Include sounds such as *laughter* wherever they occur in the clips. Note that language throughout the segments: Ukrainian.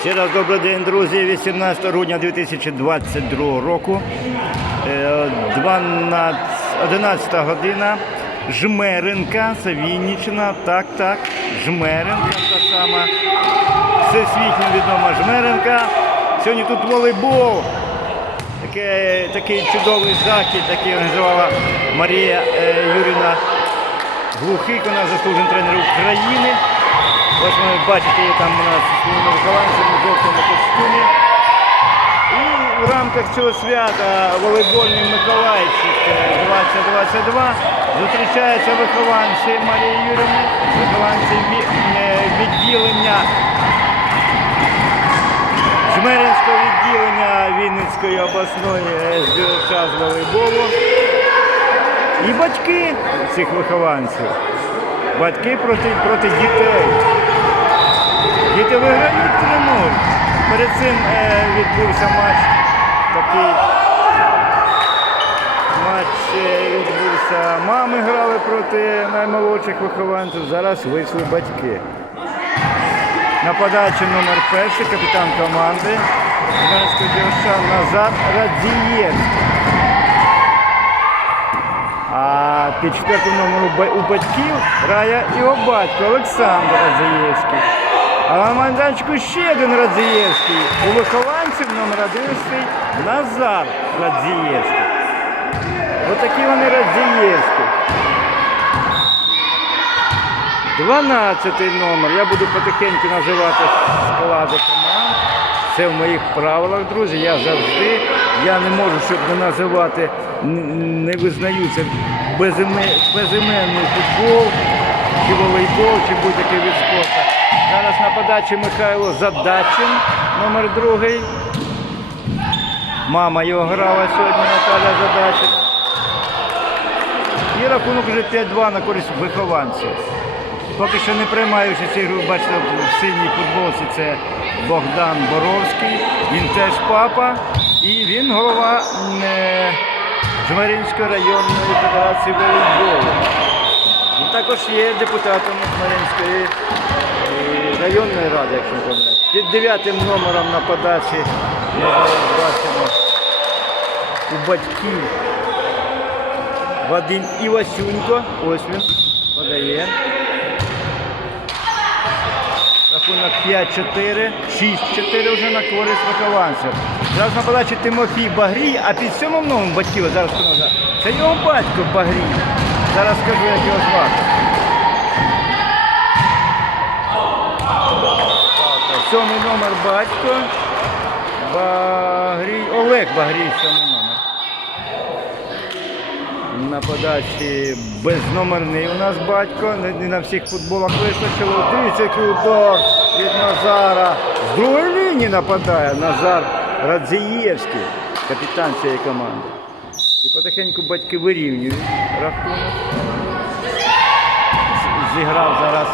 Ще раз добрий день, друзі. 18 грудня 2022 року. Е, 12, 11 година. Жмеринка, це Вінниччина. Так, так. Жмеринка, та сама. Всесвітньо відома Жмеринка. Сьогодні тут волейбол. Таке, такий чудовий захід, який організувала Марія е, Юріна Глухик, вона заслужений тренер України. Ось ви бачите, там у нас своїми вихованцями в жовтому костюмі. І в рамках цього свята волейбольний Миколайчик е, 2022 зустрічаються вихованці Марії Юрівни, вихованці е, відділення Жмеринського відділення Вінницької обласної СДШ з волейболу. І батьки цих вихованців. Батьки проти, проти дітей. Діти виграють 3-0. Перед цим е, відбувся матч такий. Матч е, відбувся. Мами грали проти наймолодших вихованців. Зараз вийшли батьки. На подачі номер перший капітан команди Жмеринського дівча Назар Радзієвський. А під четвертим номером у батьків грає його батько Олександр Радзієвський. А на майданчику ще один Радзієвський. У вихованців номер 11 Назар Радзієвський. Отакі вони Радзієвські. 12 номер. Я буду потихеньку називати склади команд. Це в моїх правилах, друзі. Я завжди. Я не можу, щоб не називати, не визнаються безіме- безіменний футбол, чи волейбол, чи будь-який від спорту. Зараз на подачі Михайло Задачин, номер другий. Мама його грала сьогодні, Наталя Задачина. І рахунок вже 5-2 на користь вихованців. Поки що не приймаючи цю гру, бачите, в синій футболці це Богдан Боровський. Він теж папа. І він голова е, Жмаринської районної федерації волейболу. Він також є депутатом Жмаринської районної ради, якщо не помиляюсь. Під дев'ятим номером на подачі ми бачимо у батьків Вадим Івасюнько. Ось він подає. Рахунок 5-4, 6-4 вже на користь вихованців. Зараз на подачі Тимофій Багрій, а під сьомим номером батьків зараз Це його батько Багрій. Зараз скажу, як його звати. Сьомий номер батько. Багрій. Олег Багрій, сьомий номер. На подачі безномерний у нас батько. Не, на всіх футболах вистачило. Дивіться, який удар від Назара. З другої лінії нападає Назар Радзієвський, капітан цієї команди. І потихеньку батьки вирівнюють рахунок. Зіграв зараз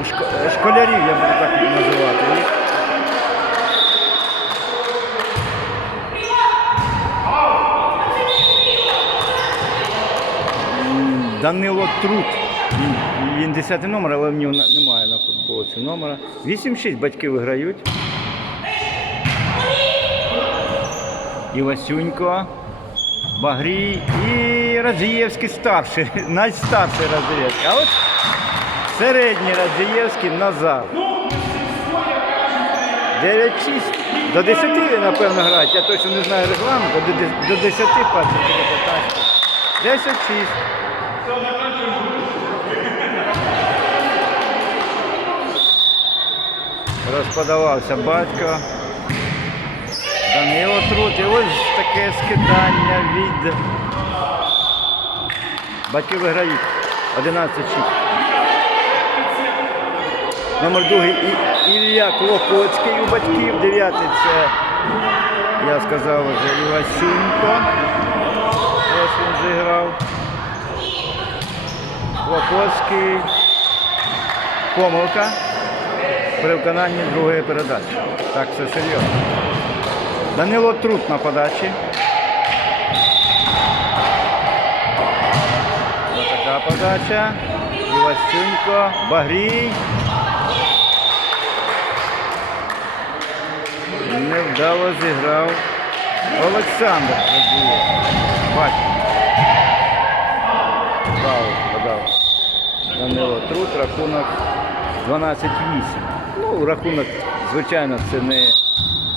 у шко- школярів, я буду так називати. Данило Трут. Він, він 10 номер, але в нього немає на футболці номера. 8-6 батьки виграють. Івасюнько, Багрій і Радзієвський старший, *laughs* найстарший Радзієвський. А от середній Радзієвський Назар. 9-6. До 10, напевно, грають. Я точно не знаю регламент, до до 10 пасів буде 10-6. Розподавався батько. Данило Трут. І ось таке скидання від. Батьки виграють 11-6. Номер другий Ілля Клопоцький у батьків. Дев'ятий це, я сказав вже, Івасюнько. Ось він зіграв. Клопоцький. Помилка при виконанні другої передачі. Так, все серйозно. Данило Трут на подачі. Ось така подача. Івасюнько, Багрій. Невдало зіграв Олександр Радієв. Фаул подав. Данило Трут, рахунок 12-8. Ну, рахунок, звичайно, це не,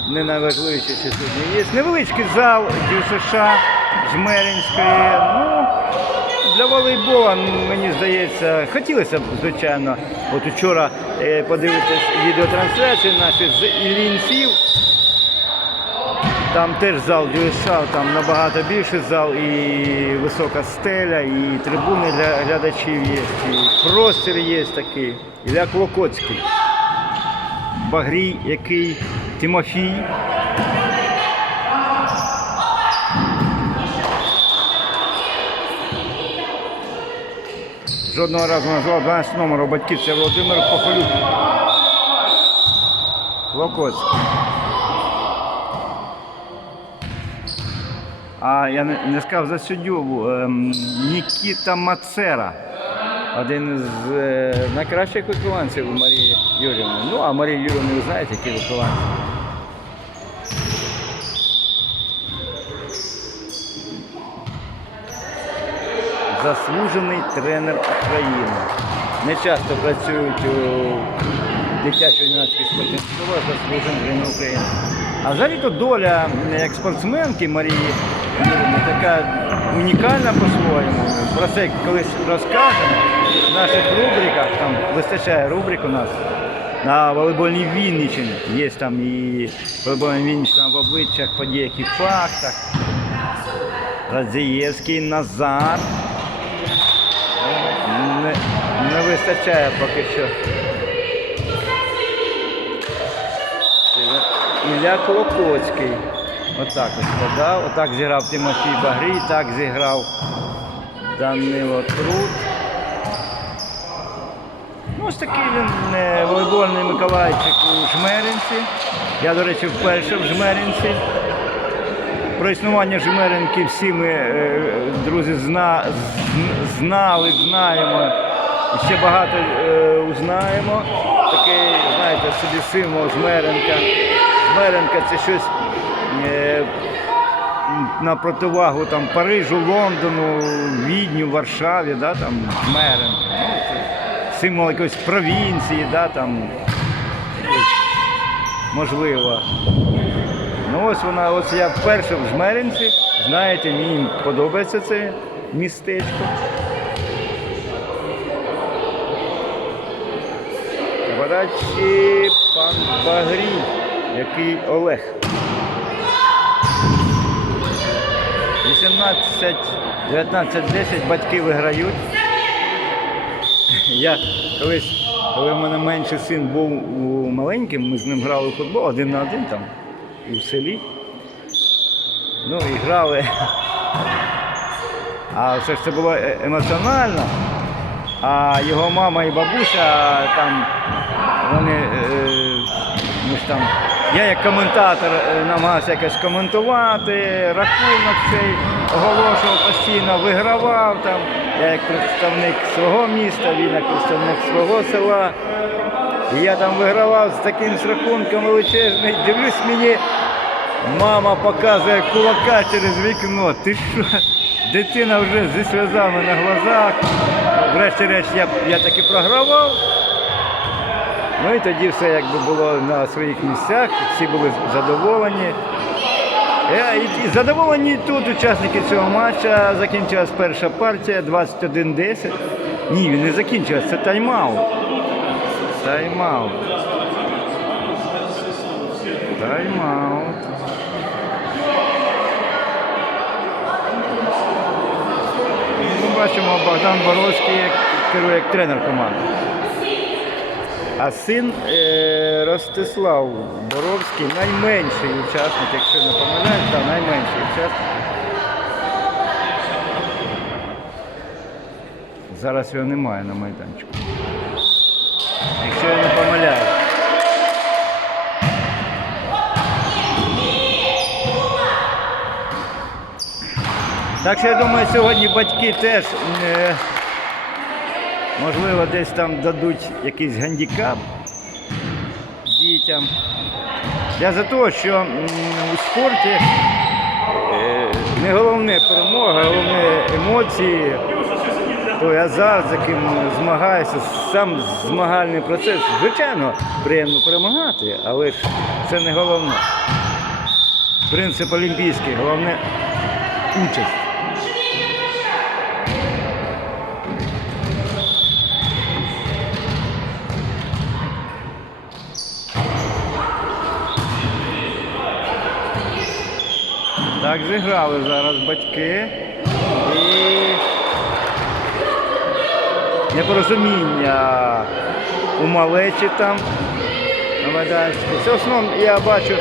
не найважливіше, сьогодні є. Невеличкий зал ДЮСШ Жмеринської. Ну, для волейбола, мені здається, хотілося б, звичайно, от вчора е, подивитись відеотрансляцію наші з Іллінців. Там теж зал Дюша, там набагато більший зал, і висока стеля, і трибуни для глядачів є, і простір є такий. Ілля Клокоцький. Багрій, який Тимофій. Жодного разу назвав 12 номеру батьків, це Володимир Похолюк. Клокоцький. А я не, не сказав за суддю ем, Нікіта Мацера. Один з е, найкращих вихованців у Марії Юрівни. Ну, а Марію Юрівну ви знаєте, які вихованці. Заслужений тренер України. Не часто працюють у дитячо-юнацькій спортивній школі заслужений тренер України. А взагалі то доля як спортсменки Марії Юрівни така унікальна по-своєму. Про це колись розкажемо в наших рубриках. Там вистачає рубрик у нас. На волейбольній Вінниччині. Є там і волейбольна Вінниччина в обличчях по деяких фактах. Радзієвський Назар. Не, не вистачає поки що. Ілля Колокоцький. Отак ось подав. Отак зіграв Тимофій Багрій, так зіграв Данило Трут. Ну, ось такий він е, волейбольний Миколайчик у Жмеринці. Я, до речі, вперше в Жмеринці. Про існування Жмеринки всі ми, е, друзі, зна, знали, знаємо. І ще багато е, узнаємо. Такий, знаєте, собі символ Жмеренка. Жмеренка це щось на противагу там, Парижу, Лондону, Відню, Варшаві, да, там, Жмеренка. Ну, символ якоїсь провінції, да, там, можливо. Ну ось вона, ось я вперше в Жмеринці. Знаєте, мені подобається це містечко. Подачі пан Багрій, який Олег. 18, 19, 10 батьки виграють. Я колись, коли в мене менший син був у маленьким, ми з ним грали в футбол один на один там в селі. Ну і грали. А все ж це було е- емоціонально. А його мама і бабуся там, вони е, ми ж там. Я як коментатор е, намагався якось коментувати, рахунок цей оголошував постійно, вигравав там. Я як представник свого міста, він як представник свого села. І я там вигравав з таким рахунком величезний. Дивлюсь мені, мама показує кулака через вікно. Ти що? Дитина вже зі сльозами на глазах. Врешті-решт я, я таки програвав. Ну і тоді все якби було на своїх місцях, всі були задоволені. І, і задоволені тут учасники цього матча. Закінчилась перша партія 21-10. Ні, він не закінчився, це тайм-аут. Тайм-аут. Тайм-аут. Ми бачимо, Богдан Боровський керує як тренер команди. А син е, Ростислав Боровський найменший учасник, якщо не помиляюсь, так, найменший учасник. Зараз його немає на майданчику. Якщо я не помиляюсь. Так що я думаю, сьогодні батьки теж е, можливо десь там дадуть якийсь гандікап дітям. Я за те, що у спорті е, не головне перемога, головне емоції, той азарт, з яким змагаєшся, сам змагальний процес. Звичайно, приємно перемагати, але це не головне. Принцип олімпійський, головне участь. Так же грали зараз батьки і непорозуміння у малечі там на майданчику. Це в основному я бачу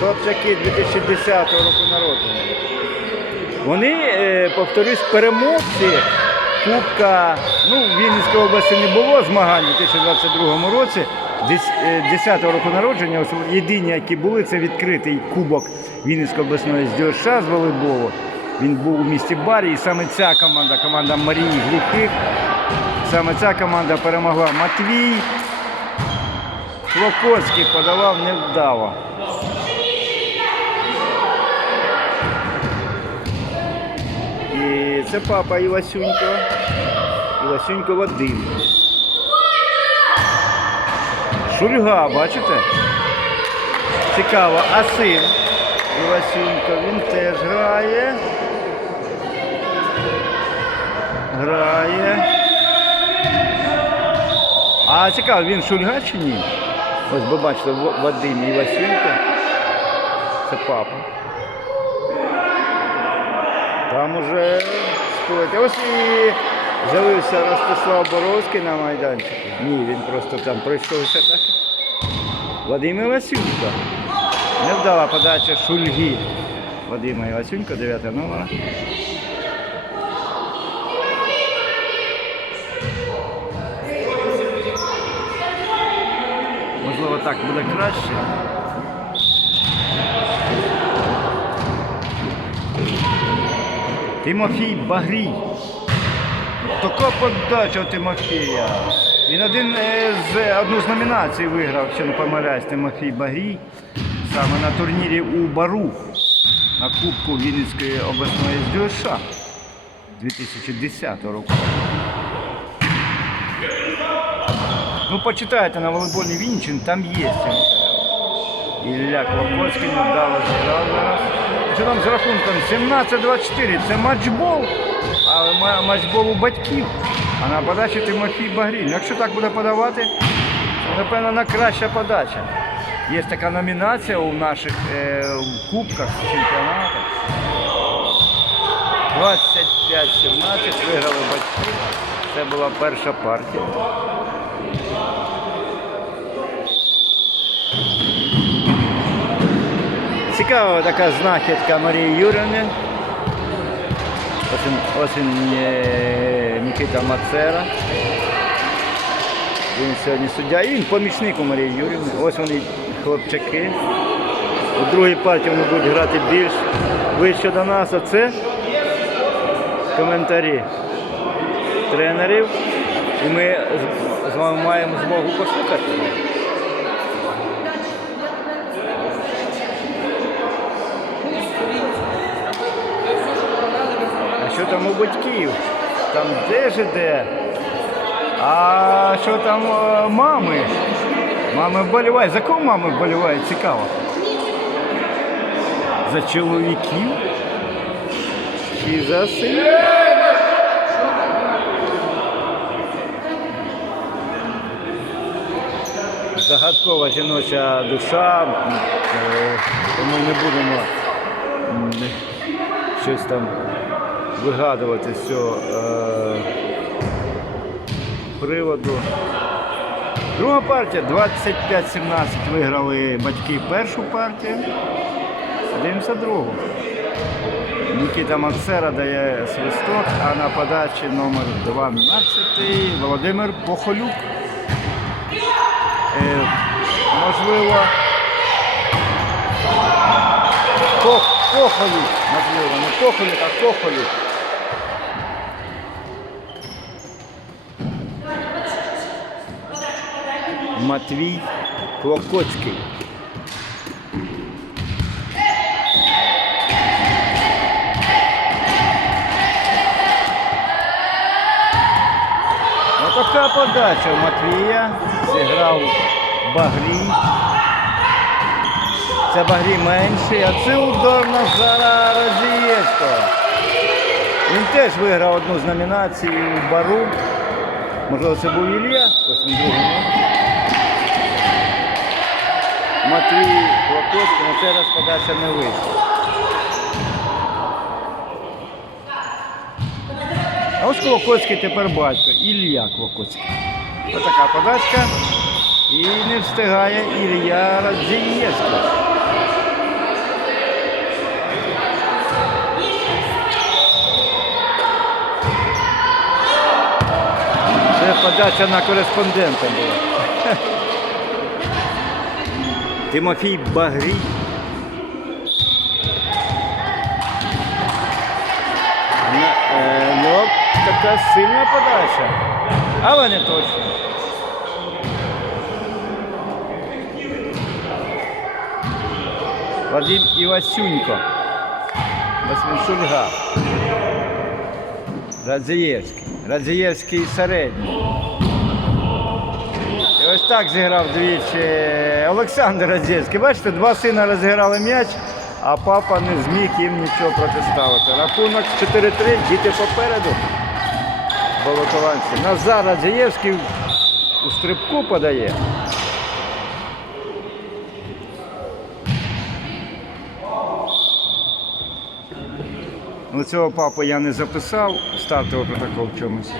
хлопчаки 2010 року народження. Вони, е, повторюсь, переможці Кубка, ну, в Вінницькій області не було змагань у 2022 році. Десь, е, 10-го року народження, єдині, які були, це відкритий кубок Вінницької обласної ДЮСШ з волейболу. Він був у місті Барі, і саме ця команда, команда Марії Глухих, саме ця команда перемогла Матвій. Локоцький подавав невдало. І це папа Івасюнько. Івасюнько Вадим. Шульга, бачите? Цікаво, а син Івасюнько, він теж грає. Грає. А цікаво, він Шульга чи ні? Ось ви бачите, Вадим Івасюнько. Це папа. Там уже стоїть. Ось і з'явився Ростислав Боровський на майданчику. Ні, він просто там пройшовся так. Вадим Івасюнько. Невдала подача Шульги. Вадима Івасюнько, 9 номера. Можливо, так буде краще. Тимофій Багрій. Така подача у Тимофія. Він один е, з одну з номінацій виграв, якщо не помиляюсь, Тимофій Багрій. Саме на турнірі у Бару на Кубку Вінницької обласної СДШ 2010 року. Ну, почитайте на волейбольний Вінчин, там є. Ілля Клопоцький невдало зіграв зараз. Що там з рахунком 17-24. Це матчбол, але матчбол у батьків. А на подачі Тимофій Багрій. Ну, Якщо так буде подавати, то напевно на краща подача. Є така номінація у наших е, кубках, чемпіонатах. 25-17 виграли батьки. Це була перша партія. Цікава така знахідка Марії Юрівни. Він, ось е, Микита Мацера. Він сьогодні суддя. І він помічник у Марії Юрівни. Ось вони хлопчаки. У другій партії вони будуть грати більш вище до нас. А це коментарі тренерів. І ми з вами маємо змогу послухати. Що там у батьків? Там теж іде. А що там е, мами? Мами вболівають. За кого мами вболівають? Цікаво. За чоловіків? Чи за синів? Загадкова жіноча душа, е, тому не будемо щось там вигадувати з цього е, приводу. Друга партія 25-17 виграли батьки першу партію. Дивимося другу. Нікіта Мацера дає свисток, а на подачі номер 12 Володимир Похолюк. Е, можливо, Кох, Кохолюк, можливо, не Кохолюк, а Кохолюк. Матвій Клокоцький. Така подача у Матвія. Зіграв Багрій. Це Багрій менший, а це удар Назара Розієвського. Він теж виграв одну з номінацій у бару. Можливо, це був Ілія. ось. Матвій Клокоцький, на цей раз подача не вийшла. А ось Клокоцький тепер батько, Ілля Клокоцький. Ось така подачка. І не встигає Ілля Радзієвський. Це подача на кореспондента була. Тимофій Багрій. Е, Ну, така сильна подача. Але не точно. Вадим Івасюнько. Восьминшульга. Радзієвський. Радзієвський середній. Так зіграв двічі Олександр Радзєвський. Бачите, два сина розіграли м'яч, а папа не зміг їм нічого протиставити. Рахунок 4-3, діти попереду. Болотованці. Назар Радзієвський у стрибку подає. Ну, цього папу я не записав, стартовий протокол в чомусь.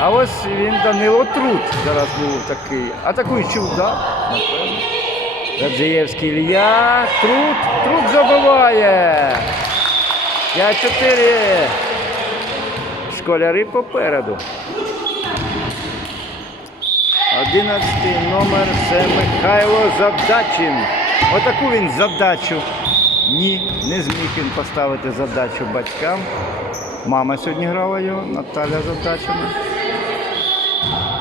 А ось він Данило Трут зараз був такий. Атакуючий удар, напевно. Радзієвський Ілля. Трут. Трут забиває. 5-4. Школяри попереду. 11 номер це Михайло Завдачин. Отаку він задачу. Ні, не зміг він поставити задачу батькам. Мама сьогодні грала його, Наталя Завдачина.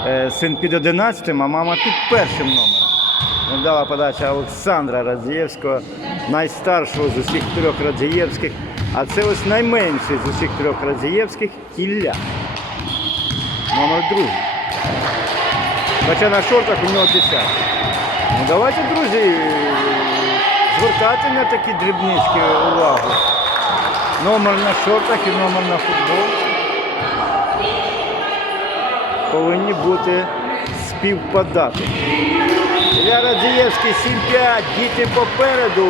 Е, Син під 11, а мама під першим номером. Невдала подача Олександра Радзієвського, найстаршого з усіх трьох Радзієвських. А це ось найменший з усіх трьох Радзієвських Ілля. Номер другий. Хоча на шортах у нього 10. Ну давайте, друзі, звертати на такі дрібнички увагу. Номер на шортах і номер на футболці повинні бути співпадати. Ілля Радзієвський 7-5, діти попереду.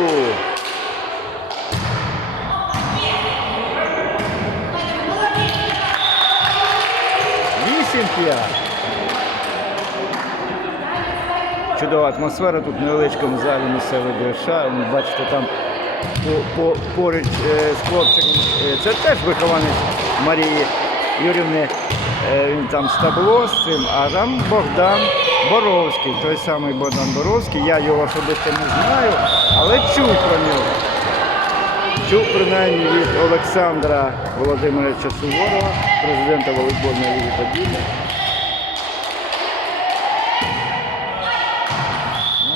Чудова атмосфера тут в невеличкому залі місцевого Греша. Ви Бачите, там по, по, поруч е, з хлопчиком. е, Це теж вихованець Марії Юрівни. Е, він там табло з цим, а там Богдан Боровський, той самий Богдан Боровський. Я його особисто не знаю, але чув про нього. Чув принаймні від Олександра Володимировича Суворова, президента волейбольної ліги Поділля.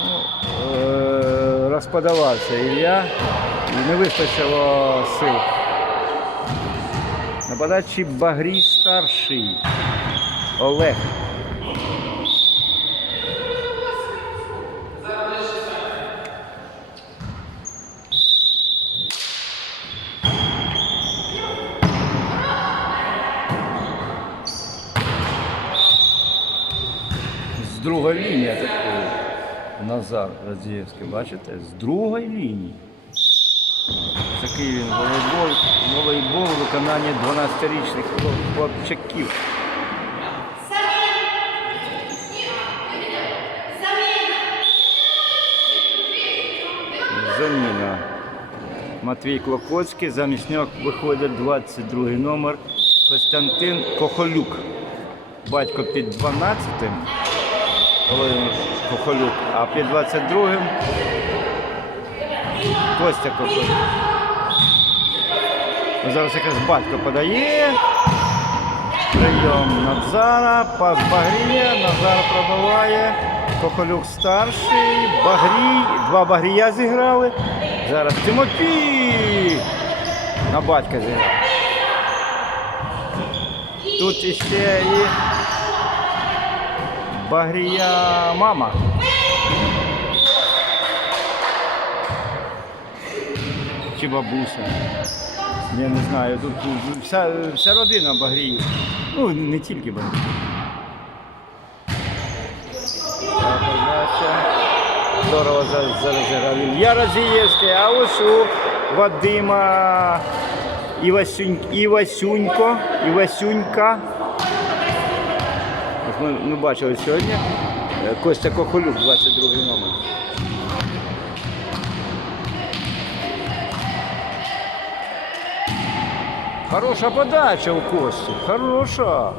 Ну, е, Ілля і не вистачило сил. Подачі Багрій старший Олег. З другої лінії такий Назар Радзієвський, бачите? З другої лінії. Такий він волейбол, волейбол у виконанні 12-річних хлопчаків. Заміна. Матвій Клокоцький, замість нього виходить 22 номер Костянтин Кохолюк. Батько під 12-м Кохолюк, а під 22-м Костя Кохолюк. Ну, Зараз якраз батько подає. Прийом Назара, пас Багрія, Назар пробиває. Кохолюк старший, Багрій, два Багрія зіграли. Зараз Тимофій на батька зіграв. Тут іще і Багрія мама. Чи бабуся. Я не знаю, тут вся, вся родина Багріїв. Ну, не тільки передача. Здорово за- зараз зіграв Ілля Разієвський, а ось у Вадима Івасюнь, Івасюнько, Івасюнька. Ми, ми бачили сьогодні. е, Костя Кохолюк, 22 номер. Хороша подача у Кості, хороша.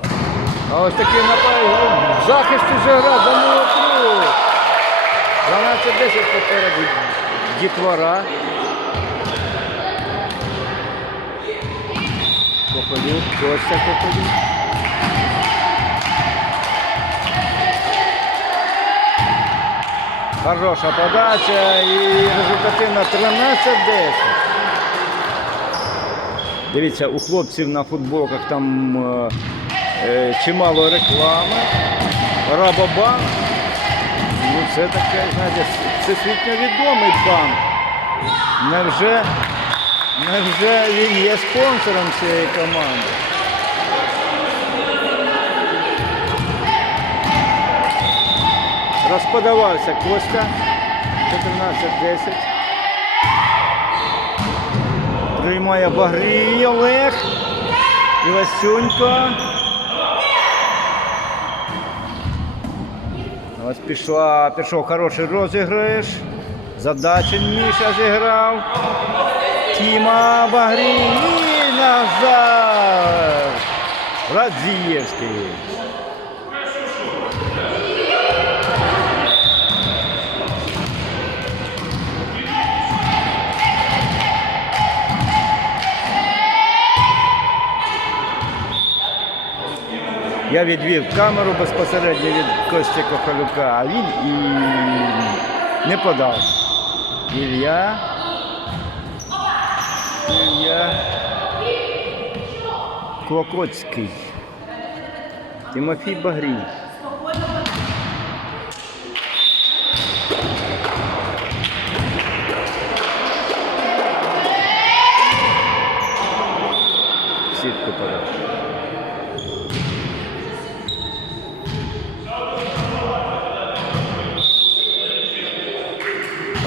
А ось такий напай в захисті вже гра, да ну округ. 12-10 попереду дітвора. Кохолюк, Костя Кохолюк. Хороша подача і результативна 13-10. Дивіться, у хлопців на футболках там е, е, чимало реклами. Рабобанк. Ну це таке, знаєте, всесвітньо відомий банк. Невже, невже він є спонсором цієї команди? Розподавався Костя 14-10. Приймає Багрій Олег. Івасюнько. Ось пішла, пішов хороший розіграш. Задачин Міша зіграв. Тіма Багрій і Назар. Радзієвський. Я відвів камеру безпосередньо від Кості Кохалюка, а він і не подав. Ілля. Ілля. Клокоцький. Тимофій Багрій. Сітку подав.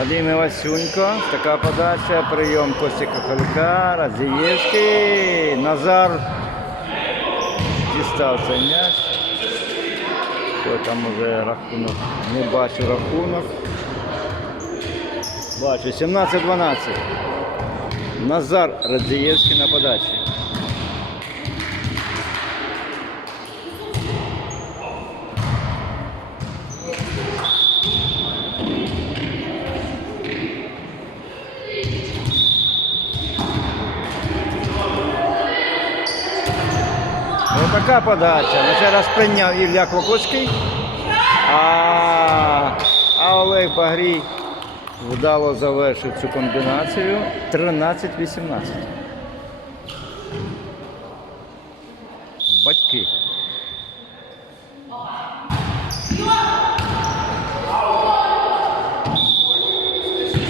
Вадим Івасюнько, така подача, прийом Кості Кохалюка, Радзієвський, Назар дістав цей м'яч. Там уже рахунок, не бачу рахунок. Бачу, 17-12. Назар Радзієвський на подачі. Така подача. На цей прийняв Ілля Клокоцький. А, а Олег Багрій вдало завершив цю комбінацію 13-18. Батьки.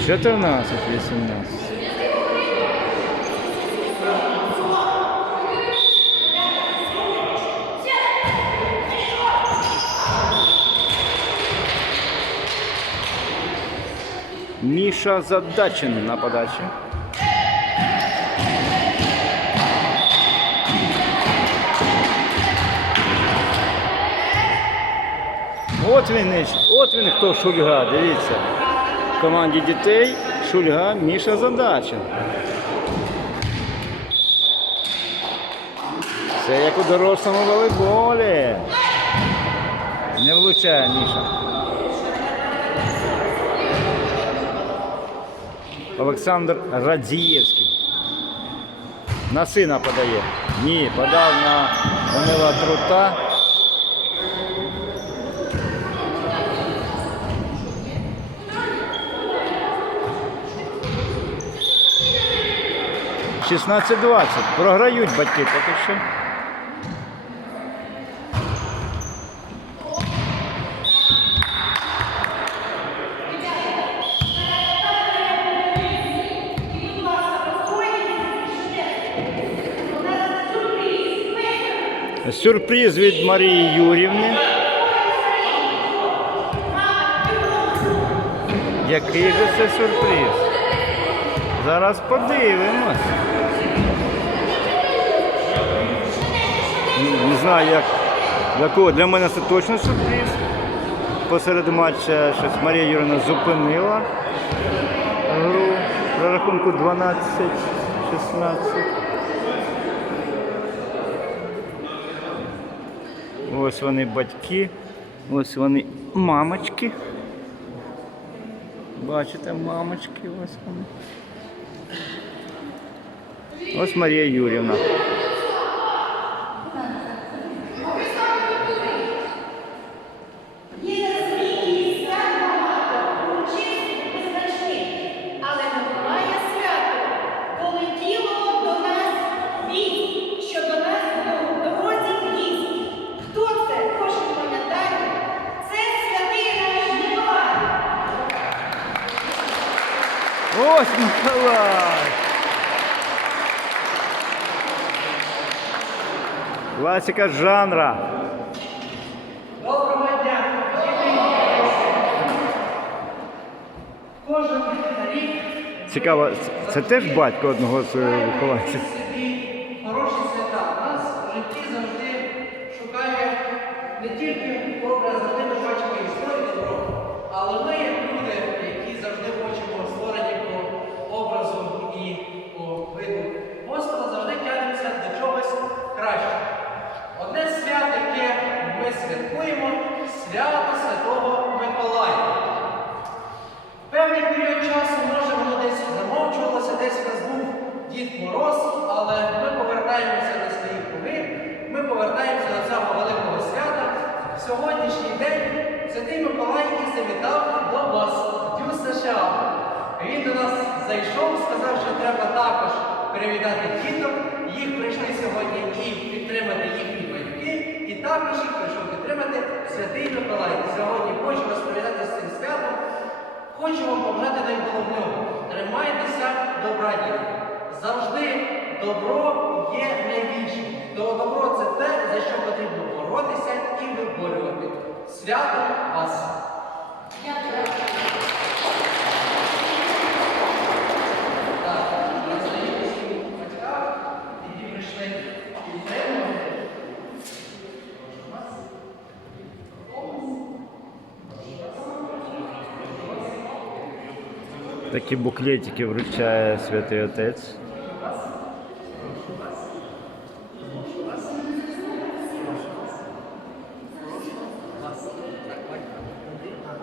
Чотирнадцять, вісімнадцять. Міша Задачин на подачі. От він, от він хто Шульга, дивіться. В команді дітей Шульга Міша Задачин. Це як у дорослому волейболі. Не влучає Міша. Олександр Радзієвський. На сина подає. Ні, подав на Данила Трута. Шістнадцять двадцять. Програють батьки поки що. Сюрприз від Марії Юрівни. Який же це сюрприз? Зараз подивимось. Не- знаю, як для кого. Для мене це точно сюрприз. Посеред матча щось Марія Юрівна зупинила гру за рахунку 12-16. Ось вони батьки, ось вони мамочки. Бачите, мамочки, ось вони. Ось Марія Юрівна. Є на світі свят багато, урочистих і беззначних, але Миколая свято полетіло до нас вість, що до нас до дорозі вість. Хто це? Кожен пам'ятає? Це святий наш Миколай. Ось Миколай! Класика жанра. Доброго дня! Кожен рік Цікаво, це теж батько одного з е, вихованців. Сьогоднішній день Святий Миколай і завітав до вас, Дю США. Він до нас зайшов, сказав, що треба також привітати діток. Їх прийшли сьогодні і підтримати їхні батьки, і також їх прийшов підтримати Святий Миколай. Сьогодні хочу вас привітати з цим святом. Хочу вам побажати найголовного. Тримайтеся добра діти. Завжди добро є найбільшим. То добро це те, за що потрібно боротися і виборювати. Свято вас! Такі буклетики вручає святий отець.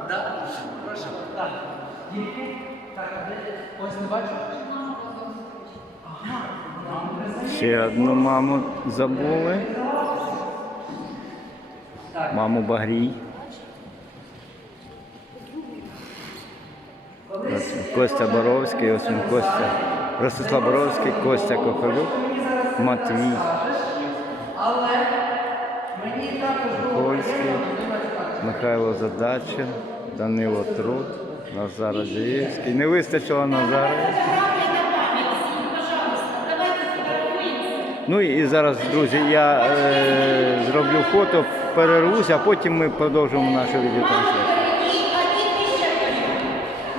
Да? Прошу. Так. Дітки? Так, а де? Ось не бачу. Ще одну маму забули. Маму Багрій. Костя Боровський, ось він Костя. Ростислав Боровський, Костя Кохолюк, Матвій Але мені також Михайло Задачин, Данило Труд, Назар Радіївський. Не вистачило Назара. Ну і зараз, друзі, я е, зроблю фото, перервуся, а потім ми продовжимо нашу відеотрансляцію.